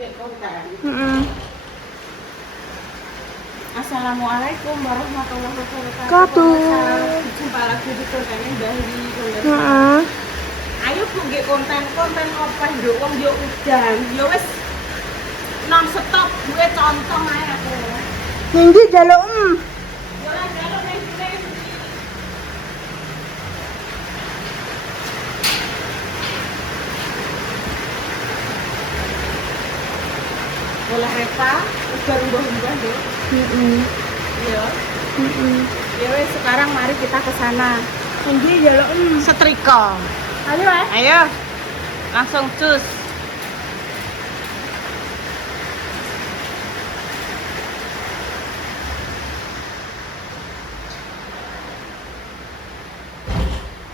Assalamualaikum warahmatullahi wabarakatuh. Jumpa lagi di kontennya Bahli. Ayo Bu nggih konten apa nduk wong yo udan. Yo wis non stop gue contoh ae aku. Ninggi jaluk Yo lah jaluk ning kene. Bola Eva udah rubah-rubah deh. Iya. Ya wes sekarang mari kita ke sana. Ninggi jaluk Setrika. Ayo Ayo. Langsung cus.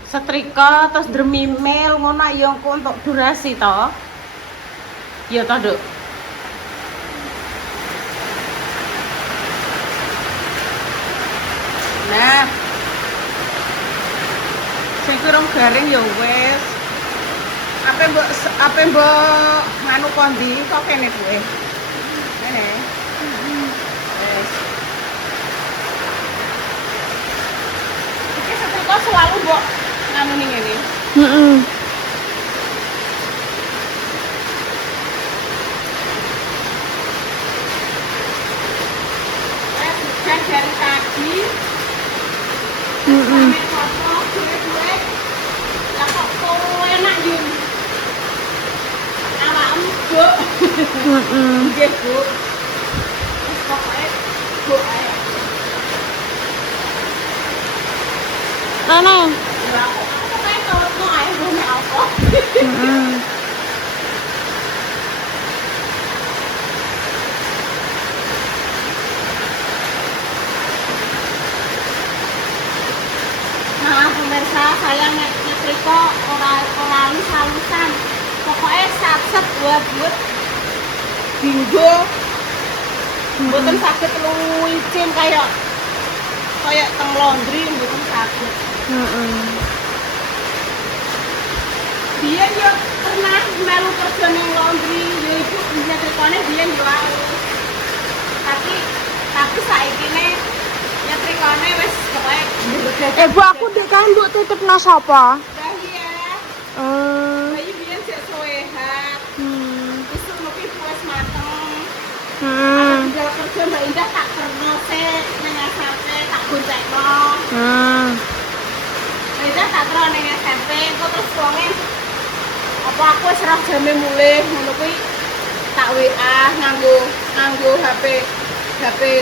Setrika terus dremimel ngono ya engko untuk durasi to. Ya to, Duk. Nah. Sing kurang garing ya wis. Apa mbok nganu kondi kok kene kuwe. Kene. Wes. Iki setrika selalu mbok nganu ning ngene. Hujan dari tadi sampai kotor gue lah kok enak yun awakmu Bu nggih Bu wis pokoke Bu ae Ana. ya aku pokoke tolongno ae Bu nek apa Nah, pemirsa, saya nyetrika ora halus-halusan. Pokoknya sat-set buat dinggo. Mboten saged luwicin kayak teng laundry mboten saged. Biyen yo pernah melu kerja ning laundry, yo iku nyetrikane biyen yo halus. Tapi saikine nyetrikane wis pokoke Bu aku ndek kan mbok titipno sapa? Bayi ya. Hmm. Bayi biyen sik sehat. Besok ngopi wis mateng. Tinggal kerja Mbak Indah tak kerno sik nang SMP tak gontekno. Mbak Indah tak terus ning SMP kok terus wonge apa aku wis roh jame mulih ngono kuwi tak WA nganggo HP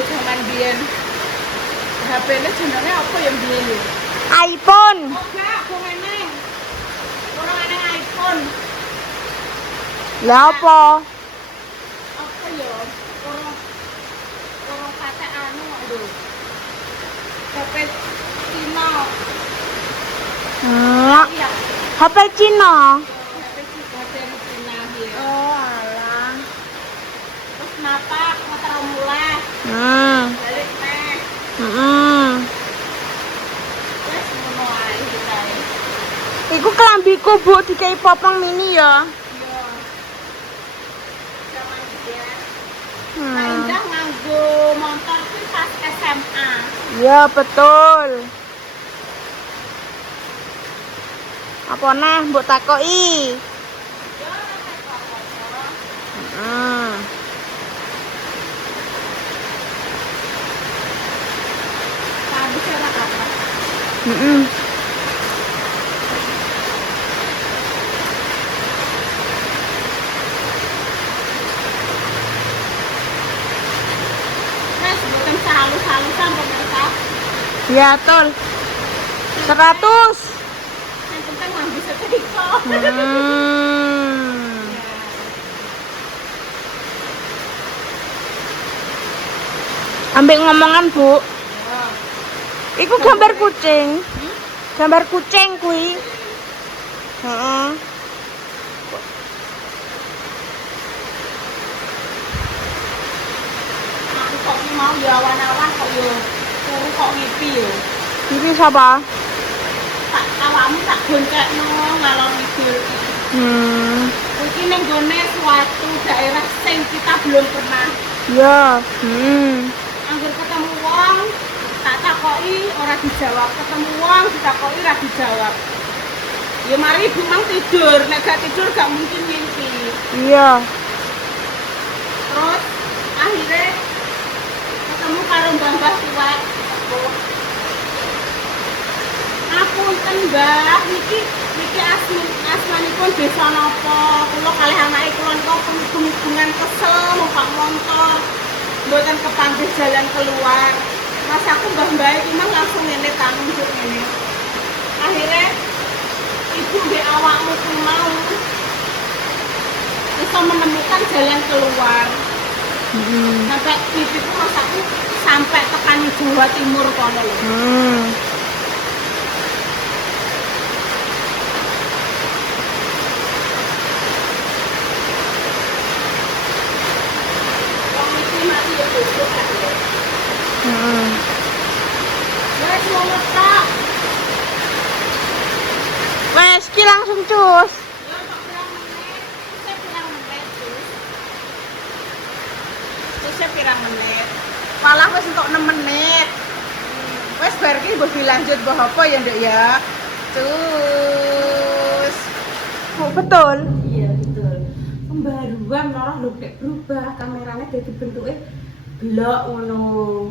jaman biyen. HP-ne jenenge apa ya biyen lho? iPhone. Oh enggak, aku meneng. Orang ada iPhone. Lah apa? Apa ya? Orang pakai anu lho. HP Cina. Iya. HP Cina. HP Cina dia. Oh, alah. Terus kenapa motor mulai? Balik neh. Wes ngono ae kita. Iku kelambiku Bu dikai popong mini ya. Iya. Zaman dia. Mbak Indah nganggo motor kuwi pas SMA. Ya betul. Apa nah mbok takoki? Ya nek apa-apa. Habis ora apa. Wes boten halus-halusan pemirsa. Ya betul. 100. Yang penting nganggo setrika. Ambek ngomongan Bu. Ya. Iku gambar kucing. Gambar kucing kuwi. Heeh. Aku kok mau ya awan-awan kok yo turu kok ngipi yo. Iki sapa? Tak awakmu tak goncekno ngalor ngidul. Iki ning gone suatu daerah sing kita belum pernah. Ya. Angger ketemu wong tak takoki ora dijawab, ketemu wong ditakoki ora dijawab. Ya mari ibu mang tidur, nek gak tidur gak mungkin mimpi. Iya. Terus akhirnya ketemu karo mbah tuwek. Ngapunten Mbah, niki asmanipun desa napa? Kula kalih anake kula niku hubungan kesel numpak motor. Mboten kepanggih jalan keluar. Mas aku mbah-mbah iki mah langsung ngene tanunjuk ngene. Akhirnya ibu di awakmu ku mau bisa menemukan jalan keluar. Sampai pipiku mas aku sampai tekan Jawa Timur kono lho. Wong iki mati ya bodoh kan. Wes ngono tak. Wes ki langsung cus. Ya kok pirang menit? Saya pirang menit, Gus. Saya pirang menit. Malah wis entuk 6 menit. Wes bar ki mbok dilanjut mbok apa ya, Nduk ya. Terus Oh, betul. iya betul. Pembaruan malah lho kayak berubah, kameranya dadi bentuke blok ngono.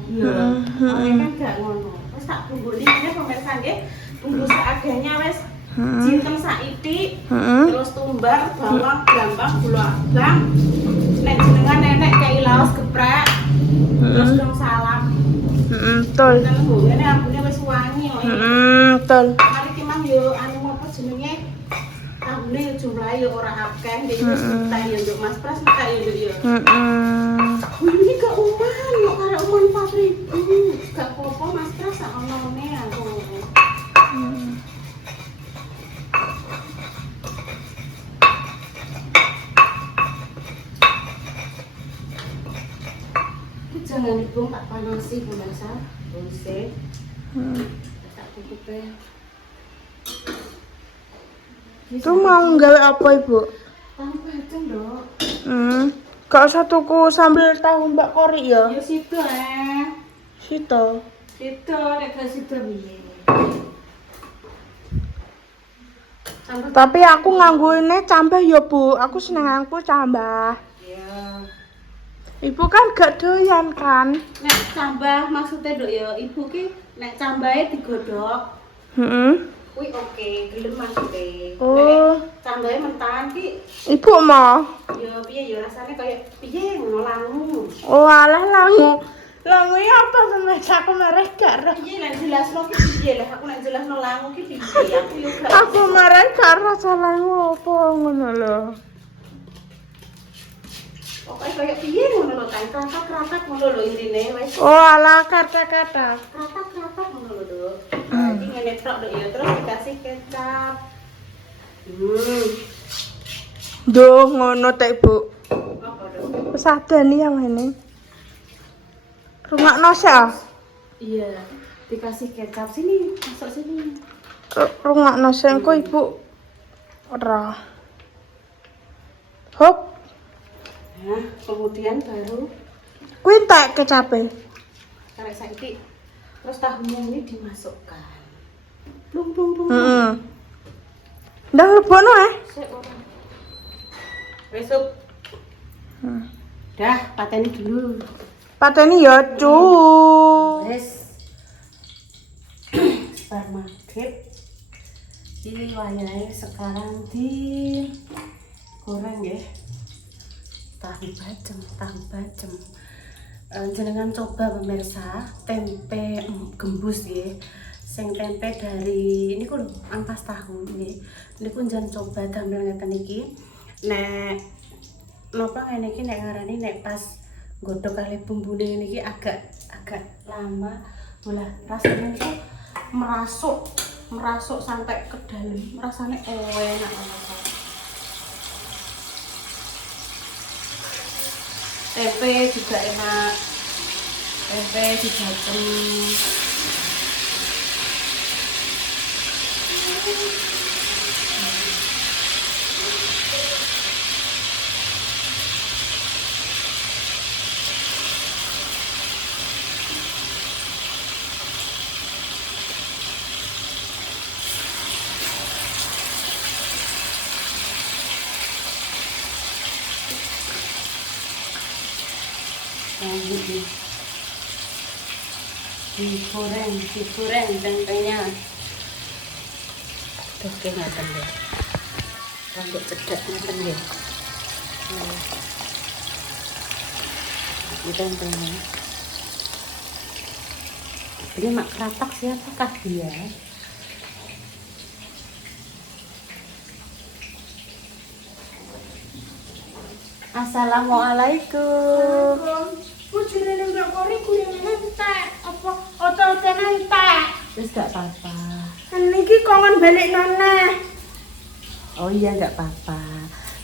Iya. Nek kan gak ngono. Wes tak tunggu ini pemirsa nggih. Tunggu seadanya wes. Jintem saiki, terus tumbar, bawang, gampang, gula abang. Nek jenengan nenek kei laos geprek. Terus dong salam. Betul. Nang ngene ambune wis wangi kok. Betul. Mari ki mang yo anu apa jenenge? Ambune yo jumlahe yo ora akeh, nek wis entek yo nduk Mas Pras entek yo nduk yo. Ini gak uman, kok karo uman 4.000. Gak apa-apa Mas Pras sak onone aku. Jangan ibu tak panasi pemirsa, boleh. Tak tutupe. Itu mau nggawe apa, Ibu? Tahu bacem, Dok. Gak usah tuku sambal tahu Mbak Kori ya? Ya situ Situ. Situ nek gak situ piye. Tapi aku nganggo ini cambah ya, Bu. Aku seneng aku cambah. Ya. Ibu kan gak doyan kan? Nek cambah maksudnya, Dok ya, ibu ki nek cambahe digodhog. Kuwi oke, gelem maksudnya. Oh. Nek cambahe mentahan ki Ibu mau? ya piye ya rasane kaya piye ngono langu. Oh, alah langu. Langu ya apa sama aku marah gak roh. Piye nek jelasno ki piye lah aku nek jelasno langu ki piye aku yo gak. Aku marah gak rasa langu apa ngono lho. Pokoke kaya piye ngono lho kan, kratak-kratak ngono lho intine wis. Oh, alah kata-kata. Kratak-kratak ngono lho, Dok. Iki ngene tok, Dok ya, terus dikasih kecap. Duh, ngono tak Ibu. Apa, Dok? Wis adani yang ini. Rungokno sih. Iya, dikasih kecap sini, masuk sini. Rungokno sih engko Ibu. Ora. Hop. Nah, kemudian baru Kuwi tak kecape. tarik saiki. Terus tahunya ini dimasukkan. Plung plung plung. Ndak lebono Sik ora. Besok. Dah, pateni dulu. Pateni ya, cu. Wes. Bar maghrib. Ini wayahe sekarang di goreng ya. Tahu bacem. Jenengan coba pemirsa tempe gembus ya. Sing tempe dari ini kok ampas tahu nggih. Niku jangan coba damel ngeten iki. Nek napa ngene iki nek ngarani nek pas godhog kali bumbune ngene iki agak lama. Bolah rasanya itu merasuk sampai ke dalam. Rasanya enak banget. Tempe juga enak. Tempe dibacem. digoreng tempenya. Oke, ngaten ya. Rambut cedak ngaten ya. Ini tempenya. Ini mak keratak siapakah dia? Assalamualaikum. Bojone ning kori gurine entek. Apa otot-otot entek? Wis gak apa-apa. Niki kongon balik noneh. Oh iya nggak apa-apa.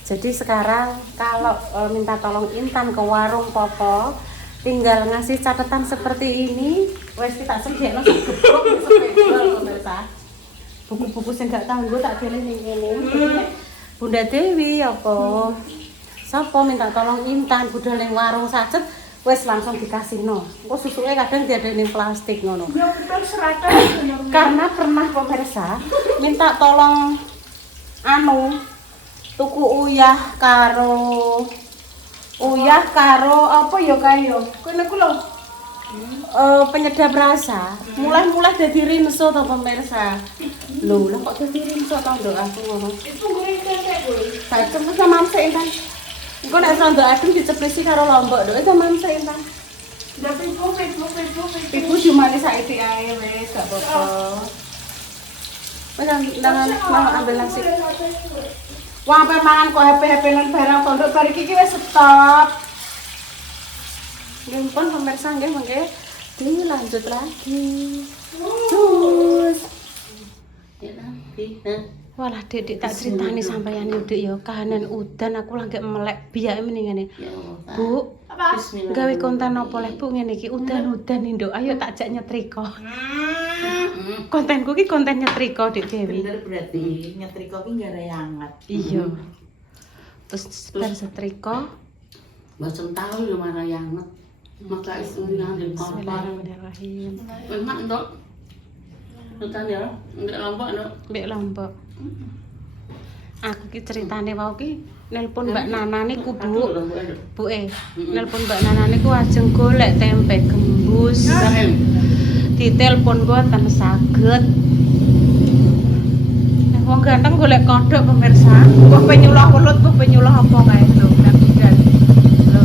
Jadi sekarang kalau minta tolong Intan ke warung Popo, tinggal ngasih catatan seperti ini. Wes kita sediakno gebrok sepeda pemirsa. Buku-buku sing gak tanggo tak dene ning kene. Bunda Dewi apa? Sapa minta tolong Intan budal ning warung sajet, wes langsung dikasihno. Engko susuke kadang diadek ning plastik ngono. Ya betul seratan. Karena pernah pemirsa minta tolong tuku uyah karo apa ya kae yo. Kene ku lho. Penyedap rasa. Mulai dadi rinso to pemirsa. Lho, lah kok dadi rinso to nduk aku ngono. Itu goreng tempe, Bu. Tak cepet sama mamsek Intan. Engko nek rada adem dicepresi karo lombok nduk sama mamsek Intan. Ndak pipo. Ibu cuma saiki ae wis gak apa-apa. Wis nang ambil nasi. Wah, sampe mangan kok HP-lan barang pondok bar iki wis stop. Nggih pun pemirsa nggih mengke dilanjut lagi. Terus. Ya nanti. Walah Dik tak critani sampeyan yo Dik yo kahanan udan aku lagi melek biyak mendingane. Bu, gawe konten apa lek Bu ngene iki udan-udan nih Nduk. Ayo tak jak nyetrika. Kontenku ki konten nyetrika Dik Dewi. Bener berarti nyetrika ki gara hangat. Iya. Terus bar setrika Macam tahu yo mana yang maka itu yang di kompor. Bismillahirrahmanirrahim. Enak ndok. Hutan ya, enggak lombok ndok. Mbek Lombok. Aku ki ceritane wau ki nelpon Mbak Nanane ku Bu. Nelpon Mbak Nanane ku ajeng golek tempe gembus. Ditelepon mboten saged. Nek wong ganteng golek kodhok pemirsa. Kok penyulah welut kok penyulah apa kae lho, nek bidan. Lho.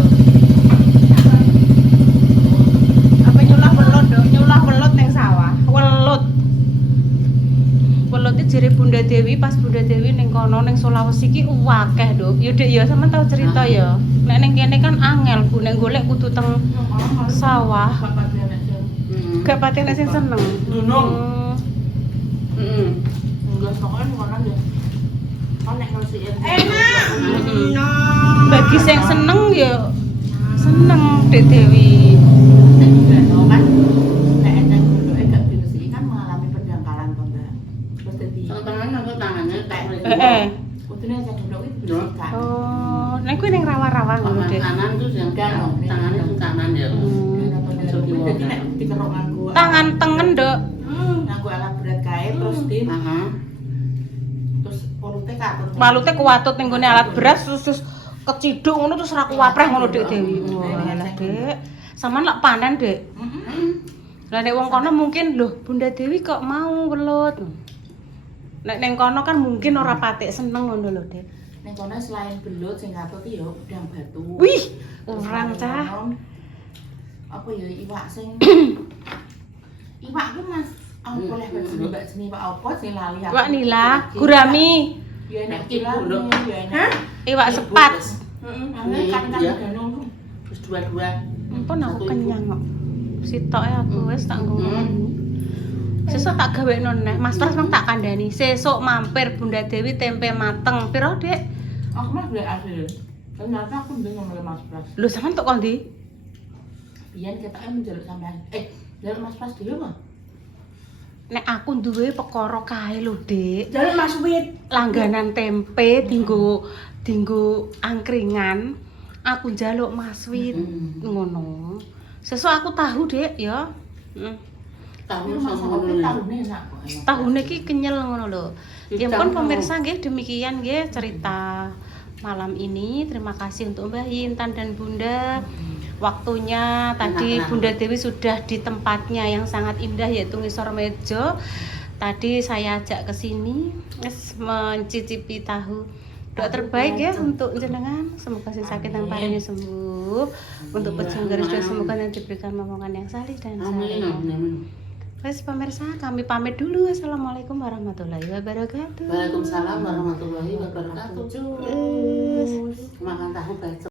Apa nyulah welut, Dok? Nyulah welut ning sawah. Welut. Welut iki jere Bunda Dewi pas Bunda Dewi ning kono ning Sulawesi ki akeh, Dok. Ya Dik ya sampean tau cerita ya. Nek ning kene kan angel, Bu, nek golek kudu teng sawah. Gak pati nek sing seneng. Gunung. Heeh. Enggak sokan ngono ya. Nek nasi Enak. Bagi sing seneng ya seneng Dek Dewi. kan nek enteng bentuke gak diresiki kan mengalami pendangkalan to, Mbak. Terus dadi Tangannya aku tangannya tak Heeh. kudune enteng bentuke dibersihkan. Oh, nek kuwi ning rawa-rawa ngono, Tangan Dek. kanan tuh yang tangannya tuh kanan ya. Jadi nek dikerok nganggo Tangan tengen, Dok. nganggo alat berat kae terus di Aha. terus polute katut. Palute kuwatut ning gone alat beras terus keciduk ngono terus ra kuwapreh ngono Dek Dewi. Walah, Dek. Saman lak panen, Dek. Lah nek wong kono mungkin lho Bunda Dewi kok mau welut. Nek ning kono kan mungkin ora patik seneng ngono lho, Dek. Ning kono selain belut sing katut ki ya udang batu. Wih, orang cah. Apa ya iwak sing iwak ki Mas boleh Mbak seni Pak apa sing lali aku. Iwak nila, gurami, Ya enak Iki, Bu, gurami, Nduk. ya enak. iwak sepat. Heeh. Kan Iya. danung. Terus dua-dua. Ampun aku kenyang kok. Sitoke aku wis tak ngomong. Sesuk tak gawekno neh. Mas Pras mang tak kandhani. Sesuk mampir Bunda Dewi tempe mateng. Piro, Dek? Aku mah golek hasil. Ternyata aku ndeng ngomong Mas Pras. Lho sampean tok kondi? Biyen ketake menjaluk sampean. Jaluk Mas Pras dhewe mah. Nek aku duwe perkara kae lho, Dik. Jaluk Mas Wit. Langganan tempe dinggo angkringan. Aku njaluk Mas Wit ngono. Sesuk aku tahu, Dek, ya. Tahu Mas sama Opi tahune enak kok. Tahune iki kenyel ngono lho. Ya pun pemirsa nggih demikian nggih cerita malam ini. Terima kasih untuk Mbah Intan dan Bunda. waktunya. Tadi Enak-enak. Bunda Dewi sudah di tempatnya yang sangat indah yaitu Ngisor Mejo. Tadi saya ajak ke sini mencicipi tahu. Doa terbaik ya untuk jenengan, semoga si sakit yang paringnya sembuh. Untuk pejenggar juga semoga yang diberikan momongan yang salih dan Amin. saleh. Amin. Wes pemirsa, kami pamit dulu. Assalamualaikum warahmatullahi wabarakatuh. Waalaikumsalam warahmatullahi wabarakatuh. Cus. Makan tahu baca.